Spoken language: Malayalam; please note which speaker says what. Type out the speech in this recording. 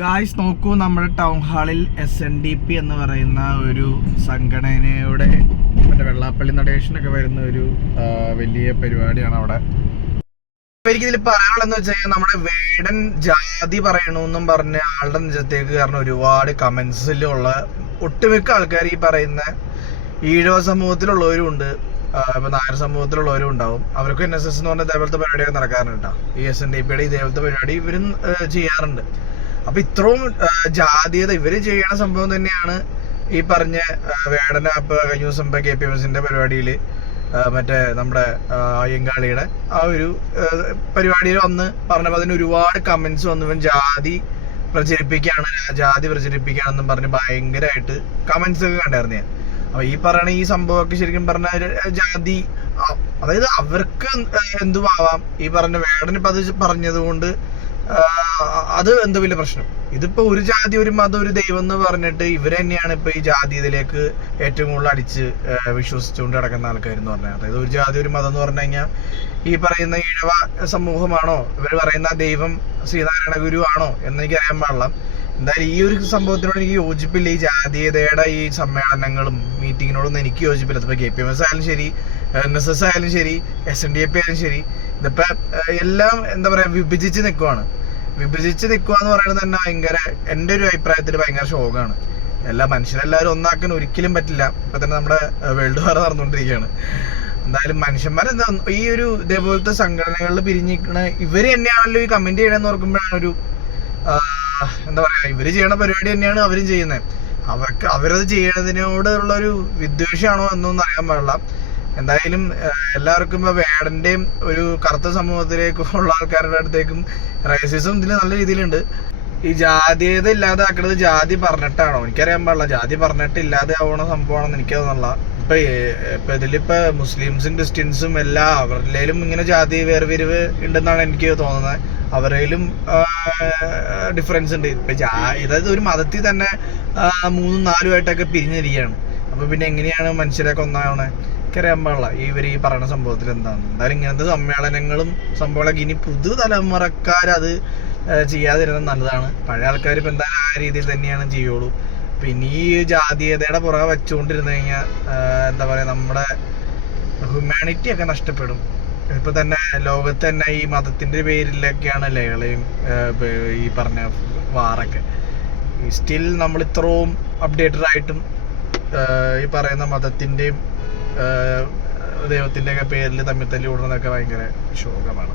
Speaker 1: ഗായ്സ് നോക്കൂ നമ്മുടെ ടൗൺ ഹാളിൽ എസ് എൻ ഡി പി എന്ന് പറയുന്ന ഒരു സംഘടനയുടെ മറ്റേ വെള്ളാപ്പള്ളി നടേഷനൊക്കെ വരുന്ന ഒരു വലിയ പരിപാടിയാണ് അവിടെ. എനിക്കിതിൽ പറയാനുള്ളതെന്ന് വെച്ച് കഴിഞ്ഞാൽ നമ്മുടെ വേടൻ ജാതി പറയണമെന്നും പറഞ്ഞ ആളുടെ നിജത്തേക്ക് കാരണം ഒരുപാട് കമന്റ്സിലുള്ള ഒട്ടുമിക്ക ആൾക്കാർ ഈ പറയുന്ന ഈഴവ സമൂഹത്തിലുള്ളവരും ഉണ്ട് ആ, ഇപ്പൊ നായർ സമൂഹത്തിലുള്ളവരും ഉണ്ടാവും. അവർക്ക് എൻ എസ് എസ് എന്ന് പറഞ്ഞ ഇതേപോലത്തെ പരിപാടിയൊക്കെ നടക്കാറുണ്ട് ഈ എസ് എൻ ഡി പിയുടെ ഇതേപോലത്തെ പരിപാടി ഇവരും ചെയ്യാറുണ്ട്. അപ്പൊ ഇത്രയും ജാതീയത ഇവർ ചെയ്യണ സംഭവം തന്നെയാണ് ഈ പറഞ്ഞ വേടന ഇപ്പൊ കഴിഞ്ഞ ദിവസം കെ പി എം എസിന്റെ പരിപാടിയിൽ മറ്റേ നമ്മുടെ അയ്യങ്കാളിയുടെ ആ ഒരു പരിപാടിയിൽ വന്ന് പറഞ്ഞപ്പോൾ അതിന് ഒരുപാട് കമന്റ്സ് വന്നു. ഇവൻ ജാതി പ്രചരിപ്പിക്കുകയാണ് ജാതി പ്രചരിപ്പിക്കുകയാണെന്നും പറഞ്ഞ് ഭയങ്കരമായിട്ട് കമന്റ്സ് ഒക്കെ കണ്ടായിരുന്നു ഞാൻ. അപ്പൊ ഈ പറയണ ഈ സംഭവമൊക്കെ ശരിക്കും പറഞ്ഞ ജാതി അതായത് അവർക്ക് എന്തുമാവാം? ഈ പറഞ്ഞ വേടനിപ്പത് പറഞ്ഞത് കൊണ്ട് അത് എന്താ വലിയ പ്രശ്നം? ഇതിപ്പോ ഒരു ജാതി ഒരു മതം ഒരു ദൈവം എന്ന് പറഞ്ഞിട്ട് ഇവർ തന്നെയാണ് ഇപ്പൊ ഈ ജാതി ഇതിലേക്ക് ഏറ്റവും കൂടുതൽ അടിച്ച് വിശ്വസിച്ചുകൊണ്ട് നടക്കുന്ന ആൾക്കാർ എന്ന് പറഞ്ഞാൽ. അതായത് ഒരു ജാതി ഒരു മതം എന്ന് പറഞ്ഞു കഴിഞ്ഞാൽ ഈ പറയുന്ന ഈഴവ സമൂഹമാണോ? ഇവർ പറയുന്ന ദൈവം ശ്രീനാരായണ ഗുരു ആണോ? എന്ന് എനിക്ക് അറിയാൻ പാടില്ല. എന്തായാലും ഈ ഒരു സംഭവത്തിനോട് എനിക്ക് യോജിപ്പില്ല. ഈ ജാതീയതയുടെ ഈ സമ്മേളനങ്ങളും മീറ്റിങ്ങിനോടൊന്നും എനിക്ക് യോജിപ്പില്ല. ഇപ്പൊ കെ പി എം എസ് ആയാലും ശരി എൻ എസ് എസ് ആയാലും ശരി S N D A P ആയാലും ശരി ഇതിപ്പോ എല്ലാം എന്താ പറയാ വിഭജിച്ച് നിൽക്കുവാണ് വിഭജിച്ച് നിൽക്കുക എന്ന് പറയുന്നത് തന്നെ ഭയങ്കര എന്റെ ഒരു അഭിപ്രായത്തിൽ ഭയങ്കര ശോകമാണ് എല്ലാ മനുഷ്യരെല്ലാവരും ഒന്നാക്കാൻ ഒരിക്കലും പറ്റില്ല. ഇപ്പൊ തന്നെ നമ്മുടെ വേൾഡ് വാർ നടന്നുകൊണ്ടിരിക്കുകയാണ്. എന്തായാലും മനുഷ്യന്മാരെന്താ ഈ ഒരു ഇതേപോലത്തെ സംഘടനകളിൽ പിരിഞ്ഞിരിക്കണ ഇവർ തന്നെയാണല്ലോ ഈ കമന്റ് ചെയ്യണമെന്ന് ഓർക്കുമ്പോഴാണ് ഒരു എന്താ പറയാ ഇവർ ചെയ്യണ പരിപാടി തന്നെയാണ് അവരും ചെയ്യുന്നത്. അവർക്ക് അവരത് ചെയ്യണതിനോടുള്ള ഒരു വിദ്വേഷമാണോ എന്നൊന്നും അറിയാൻ പാടില്ല. എന്തായാലും എല്ലാവർക്കും ഇപ്പൊ വേടന്റെയും ഒരു കറുത്ത സമൂഹത്തിലേക്കും ഉള്ള ആൾക്കാരുടെ അടുത്തേക്കും റൈസിസം ഇതിൽ നല്ല രീതിയിലുണ്ട്. ഈ ജാതീയത ഇല്ലാതാക്കണത് ജാതി പറഞ്ഞിട്ടാണോ? എനിക്കറിയാൻ പാടില്ല. ജാതി പറഞ്ഞിട്ട് ഇല്ലാതെ ആവണ സംഭവമാണെന്ന് എനിക്ക് തോന്നുന്നില്ല ഇപ്പൊ ഇപ്പൊ ഇതിലിപ്പോ മുസ്ലിംസും ക്രിസ്ത്യൻസും എല്ലാം അവരിലും ഇങ്ങനെ ജാതി വേർതിരിവ് ഉണ്ടെന്നാണ് എനിക്ക് തോന്നുന്നത്. അവരിലും ഡിഫറൻസ് ഉണ്ട്. ഇപ്പൊ അതായത് ഒരു മതത്തിൽ തന്നെ മൂന്നും നാലും ആയിട്ടൊക്കെ പിരിഞ്ഞിരിക്കുകയാണ്. അപ്പൊ പിന്നെ എങ്ങനെയാണ് മനുഷ്യരൊക്കെ ഒന്നാവണേ? എനിക്കറിയാൻ പാടില്ല ഇവർ ഈ പറയുന്ന സംഭവത്തിൽ എന്താണ് എന്തായാലും ഇങ്ങനത്തെ സമ്മേളനങ്ങളും സംഭവങ്ങളൊക്കെ ഇനി പുതുതലമുറക്കാരത് ഏഹ് ചെയ്യാതിരുന്നത് നല്ലതാണ്. പഴയ ആൾക്കാർ ഇപ്പൊ എന്തായാലും ആ രീതിയിൽ തന്നെയാണ് ചെയ്യുള്ളൂ. പിന്നെ ഈ ജാതീയതയുടെ പുറകെ വെച്ചുകൊണ്ടിരുന്നു കഴിഞ്ഞാൽ എന്താ പറയാ നമ്മുടെ ഹ്യൂമാനിറ്റി ഒക്കെ നഷ്ടപ്പെടും. ഇപ്പൊ തന്നെ ലോകത്ത് തന്നെ ഈ മതത്തിന്റെ പേരിലൊക്കെയാണ് ലഹളയും ഈ പറഞ്ഞ വാറൊക്കെ. സ്റ്റിൽ നമ്മൾ ഇത്രയും അപ്ഡേറ്റഡ് ആയിട്ടും ഈ പറയുന്ന മതത്തിന്റെയും ഒക്കെ പേരിൽ തമ്മിൽ തല്ലി വിടുന്നതൊക്കെ ഭയങ്കര ശോകമാണ്.